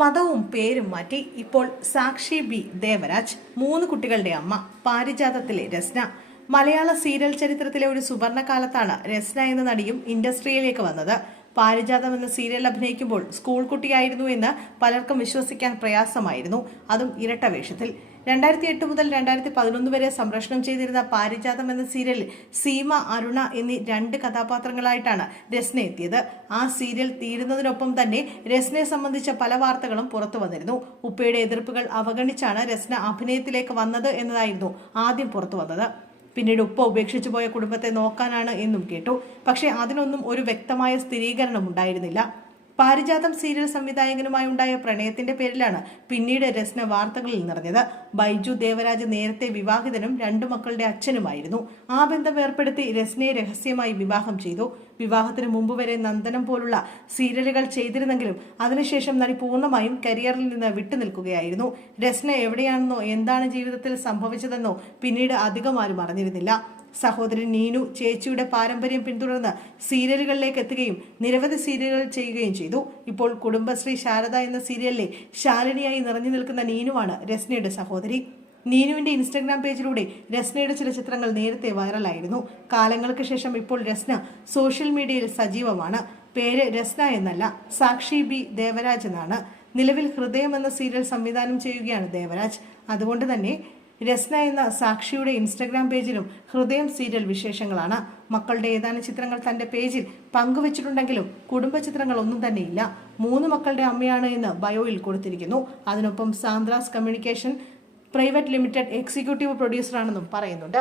മതവും പേരും മാറ്റി. ഇപ്പോൾ സാക്ഷി ബി ദേവരാജ്, 3 കുട്ടികളുടെ അമ്മ. പാരിജാതത്തിലെ രസ്ന. മലയാള സീരിയൽ ചരിത്രത്തിലെ ഒരു സുവർണ കാലത്താണ് രസ്ന എന്ന നടിയും ഇൻഡസ്ട്രിയിലേക്ക് വന്നത്. പാരിജാതം എന്ന സീരിയൽ അഭിനയിക്കുമ്പോൾ സ്കൂൾ കുട്ടിയായിരുന്നു എന്ന് പലർക്കും വിശ്വസിക്കാൻ പ്രയാസമായിരുന്നു, അതും ഇരട്ട വേഷത്തിൽ. 2008 മുതൽ 2011 വരെ സംപ്രേഷണം ചെയ്തിരുന്ന പാരിജാതം എന്ന സീരിയലിൽ സീമ, അരുണ എന്നീ 2 കഥാപാത്രങ്ങളായിട്ടാണ് രസ്ന എത്തിയത്. ആ സീരിയൽ തീരുന്നതിനൊപ്പം തന്നെ രസ്നയെ സംബന്ധിച്ച പല വാർത്തകളും പുറത്തു വന്നിരുന്നു. ഉപ്പയുടെ എതിർപ്പുകൾ അവഗണിച്ചാണ് രസ്ന അഭിനയത്തിലേക്ക് വന്നത് എന്നതായിരുന്നു ആദ്യം പുറത്തു വന്നത്. പിന്നീട് ഉപ്പ ഉപേക്ഷിച്ചു പോയ കുടുംബത്തെ നോക്കാനാണ് എന്നും കേട്ടു. പക്ഷേ അതിനൊന്നും ഒരു വ്യക്തമായ സ്ഥിരീകരണം ഉണ്ടായിരുന്നില്ല. പാരിജാതം സീരിയൽ സംവിധായകനുമായി ഉണ്ടായ പ്രണയത്തിന്റെ പേരിലാണ് പിന്നീട് രസ്ന വാർത്തകളിൽ നിറഞ്ഞത്. ബൈജു ദേവരാജ് നേരത്തെ വിവാഹിതനും 2 മക്കളുടെ അച്ഛനുമായിരുന്നു. ആ ബന്ധം ഏർപ്പെടുത്തി രസ്നയെ രഹസ്യമായി വിവാഹം ചെയ്തു. വിവാഹത്തിന് മുമ്പ് വരെ നന്ദനം പോലുള്ള സീരിയലുകൾ ചെയ്തിരുന്നെങ്കിലും അതിനുശേഷം നടി പൂർണ്ണമായും കരിയറിൽ നിന്ന് വിട്ടുനിൽക്കുകയായിരുന്നു. രസ്ന എവിടെയാണെന്നോ എന്താണ് ജീവിതത്തിൽ സംഭവിച്ചതെന്നോ പിന്നീട് അധികം ആരും അറിഞ്ഞിരുന്നില്ല. സഹോദരി നീനു ചേച്ചിയുടെ പാരമ്പര്യം പിന്തുടർന്ന് സീരിയലുകളിലേക്ക് എത്തുകയും നിരവധി സീരിയലുകൾ ചെയ്യുകയും ചെയ്തു. ഇപ്പോൾ കുടുംബശ്രീ ശാരദ എന്ന സീരിയലിലെ ശാലിനിയായി നിറഞ്ഞു നിൽക്കുന്ന നീനുവാണ് രസ്നയുടെ സഹോദരി. നീനുവിന്റെ ഇൻസ്റ്റഗ്രാം പേജിലൂടെ രസ്നയുടെ ചില ചിത്രങ്ങൾ നേരത്തെ വൈറലായിരുന്നു. കാലങ്ങൾക്ക് ശേഷം ഇപ്പോൾ രസ്ന സോഷ്യൽ മീഡിയയിൽ സജീവമാണ്. പേര് രസ്ന എന്നല്ല, സാക്ഷി ബി ദേവരാജ് എന്നാണ്. നിലവിൽ ഹൃദയം എന്ന സീരിയൽ സംവിധാനം ചെയ്യുകയാണ് ദേവരാജ്. അതുകൊണ്ട് തന്നെ രസ്ന എന്ന സാക്ഷിയുടെ ഇൻസ്റ്റഗ്രാം പേജിലും ഹൃദയം സീരിയൽ വിശേഷങ്ങളാണ്. മക്കളുടെ ഏതാനും ചിത്രങ്ങൾ തന്റെ പേജിൽ പങ്കുവച്ചിട്ടുണ്ടെങ്കിലും കുടുംബ ചിത്രങ്ങൾ ഒന്നും തന്നെയില്ല. 3 മക്കളുടെ അമ്മയാണ് എന്ന് ബയോയിൽ കൊടുത്തിരിക്കുന്നു. അതിനൊപ്പം Sandra's communication private limited executive പ്രൊഡ്യൂസറാണെന്നും പറയുന്നുണ്ട്.